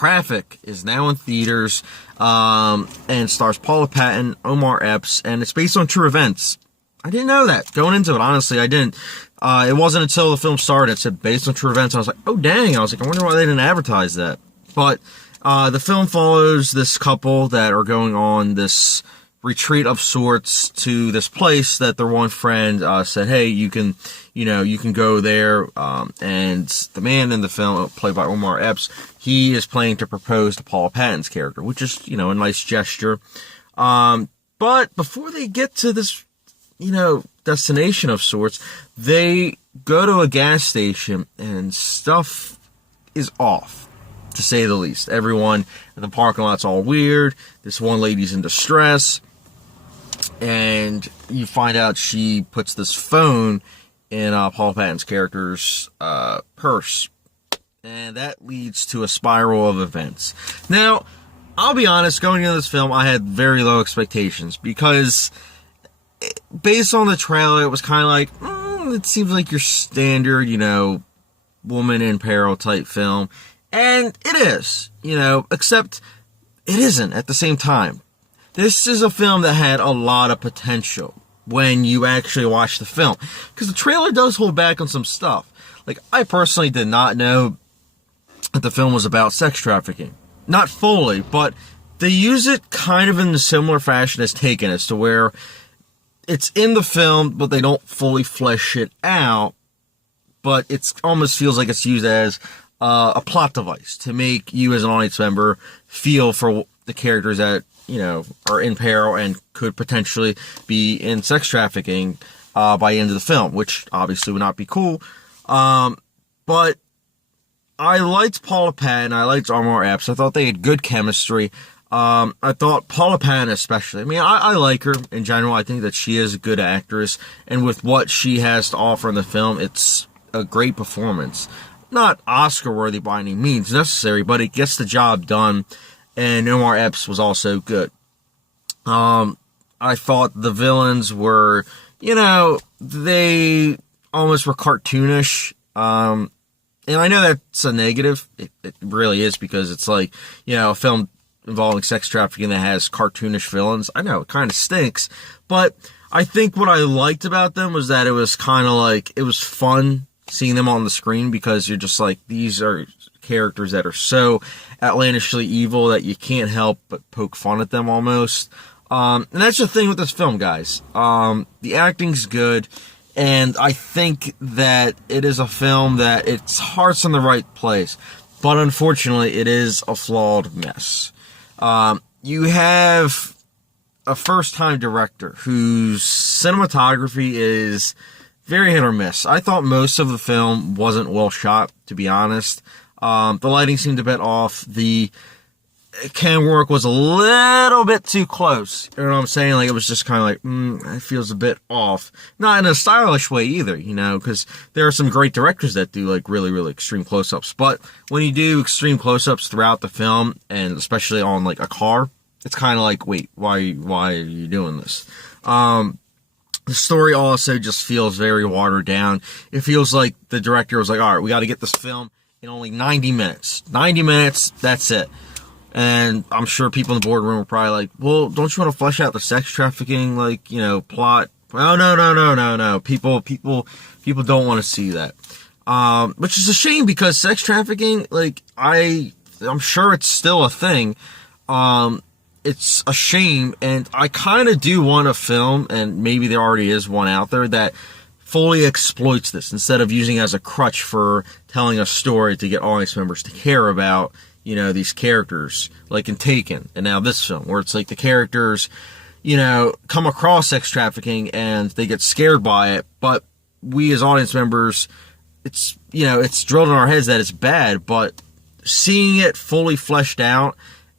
Traffik is now in theaters, and stars Paula Patton, Omar Epps, and it's based on true events. I didn't know that. Going into it, honestly, I didn't. It wasn't until the film started, it said based on true events, and I was like, oh dang, I wonder why they didn't advertise that. But, the film follows this couple that are going on this retreat of sorts to this place that their one friend, said, hey, you can go there, and the man in the film, played by Omar Epps, he is planning to propose to Paula Patton's character, which is, a nice gesture. But before they get to this, destination of sorts, they go to a gas station and stuff is off, to say the least. Everyone in the parking lot's all weird. This one lady's in distress, and you find out she puts this phone in Paula Patton's character's purse, and that leads to a spiral of events. Now, I'll be honest, going into this film, I had very low expectations, because based on the trailer, it was kind of like, it seems like your standard, woman in peril type film. And it is, except it isn't at the same time. This is a film that had a lot of potential when you actually watch the film, because the trailer does hold back on some stuff. Like, I personally did not know that the film was about sex trafficking. Not fully, but they use it kind of in a similar fashion as Taken, as to where it's in the film, but they don't fully flesh it out. But it almost feels like it's used as a plot device to make you as an audience member feel for the characters that, are in peril and could potentially be in sex trafficking by the end of the film, which obviously would not be cool. But I liked Paula Patton. I liked Omar Epps. I thought they had good chemistry. I thought Paula Patton especially. I mean, I like her in general. I think that she is a good actress, and with what she has to offer in the film, it's a great performance. Not Oscar-worthy by any means necessary, but it gets the job done, and Omar Epps was also good. I thought the villains were, they almost were cartoonish, and I know that's a negative. It really is, because it's like, a film involving sex trafficking that has cartoonish villains. I know, it kind of stinks, but I think what I liked about them was that it was kind of like, it was fun seeing them on the screen, because you're just like, these are characters that are so outlandishly evil that you can't help but poke fun at them almost. And that's the thing with this film, guys. The acting's good, and I think that it is a film that its heart's in the right place, but unfortunately, it is a flawed mess. You have a first-time director whose cinematography is very hit or miss. I thought most of the film wasn't well shot, to be honest. The lighting seemed a bit off. The camera work was a little bit too close. You know what I'm saying? Like, it was just kind of like, it feels a bit off. Not in a stylish way either, because there are some great directors that do, like, really, really extreme close-ups. But when you do extreme close-ups throughout the film, and especially on, like, a car, it's kind of like, wait, why are you doing this? The story also just feels very watered down. It feels like the director was like, all right, we got to get this film in only 90 minutes. 90 minutes, that's it. And I'm sure people in the boardroom were probably like, well, don't you want to flesh out the sex trafficking, plot? Oh, no. People don't want to see that. Which is a shame, because sex trafficking, I'm sure it's still a thing. It's a shame, and I kind of do want a film, and maybe there already is one out there, that fully exploits this, instead of using it as a crutch for telling a story to get audience members to care about, these characters, like in Taken, and now this film, where it's like the characters, come across sex trafficking and they get scared by it, but we as audience members, it's drilled in our heads that it's bad, but seeing it fully fleshed out,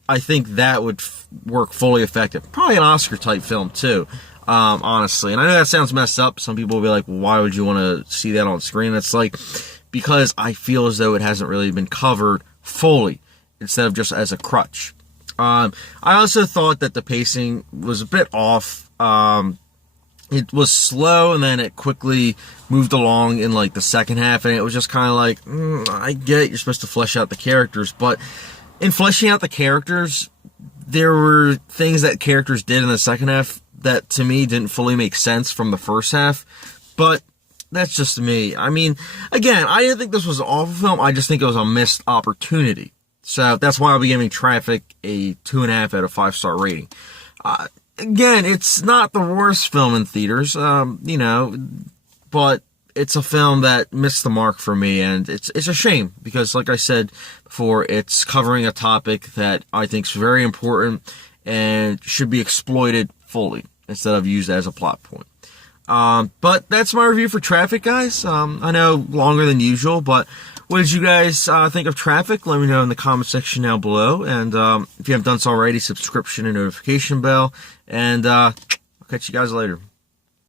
I think that would work fully effective. Probably an Oscar-type film, too, honestly. And I know that sounds messed up. Some people will be like, well, why would you want to see that on screen? It's like, because I feel as though it hasn't really been covered fully, instead of just as a crutch. I also thought that the pacing was a bit off. It was slow, and then it quickly moved along in, the second half, and it was just kind of like, I get you're supposed to flesh out the characters, but in fleshing out the characters, there were things that characters did in the second half that to me didn't fully make sense from the first half, but that's just me. I mean, again, I didn't think this was an awful film. I just think it was a missed opportunity. So that's why I'll be giving Traffik a 2.5 out of 5-star rating. Again, it's not the worst film in theaters, but it's a film that missed the mark for me, and it's a shame because, like I said before, it's covering a topic that I think is very important and should be exploited fully instead of used as a plot point. But that's my review for Traffik, guys. I know longer than usual, but what did you guys think of Traffik? Let me know in the comment section down below. And if you haven't done so already, subscription and notification bell. And I'll catch you guys later.